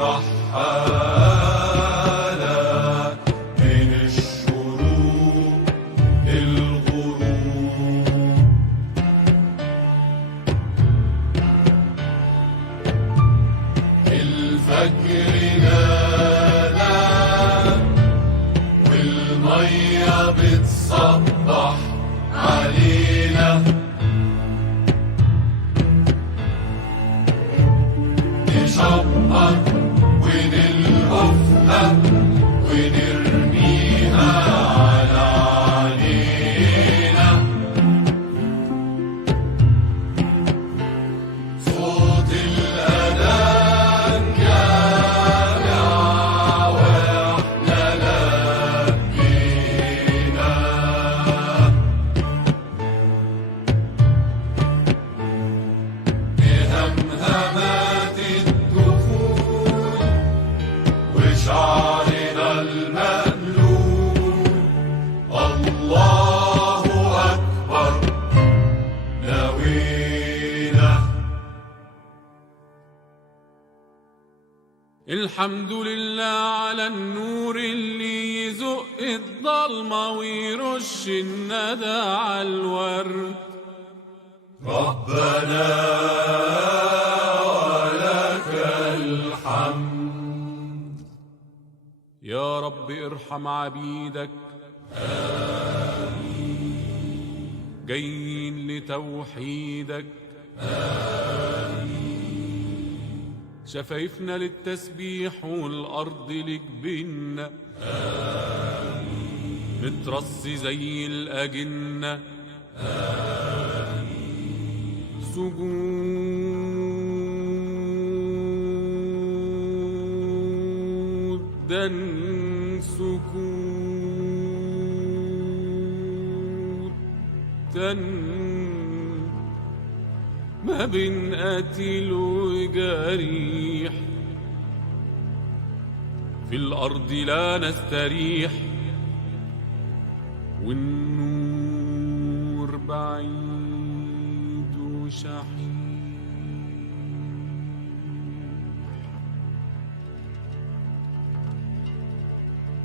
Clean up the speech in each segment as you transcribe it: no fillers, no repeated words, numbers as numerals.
رحالة من الشروق الغروب. الفجر نادى والمية بتصبح علينا، نشبر ونلهفها ونرميها على عينينا. صوت الأذان جامع واحنا لبينا. بهمهمات الدخول وشعرنا المألول الله أكبر نوينا. الحمد لله على النور اللي يزق الضلمة ويرش الندى على الورد. ربنا ولك الحمد. يا رب ارحم عبيدك آمين، جايين لتوحيدك آمين. شفايفنا للتسبيح والأرض لجبيننا آمين، مترصي زي الأجنة آمين. سجودا سكوتا ما بين قاتل وجريح، في الأرض لا نستريح والنور بعيد وشحيح.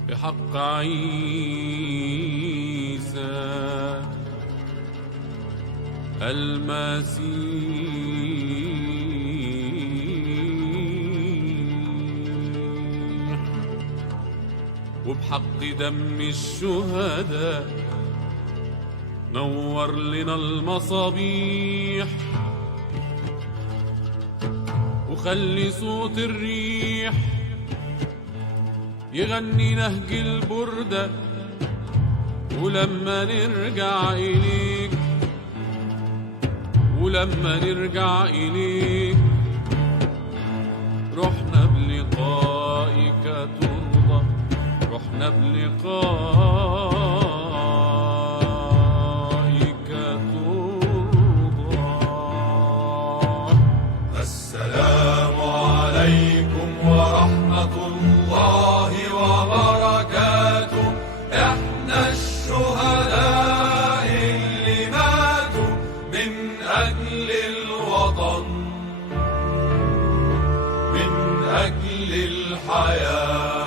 بحق عيسى المسيح وبحق دم الشهداء نور لنا المصابيح، وخلي صوت الريح يغني نهج البردة. ولما نرجع إليك ولما نرجع إليك رحنا بلقائك ترضى، رحنا بلقائك ترضى. السلام عليكم ورحمة الله وبركاته. احنا الشهداء اللي ماتوا من أجل الوطن، من أجل الحياة.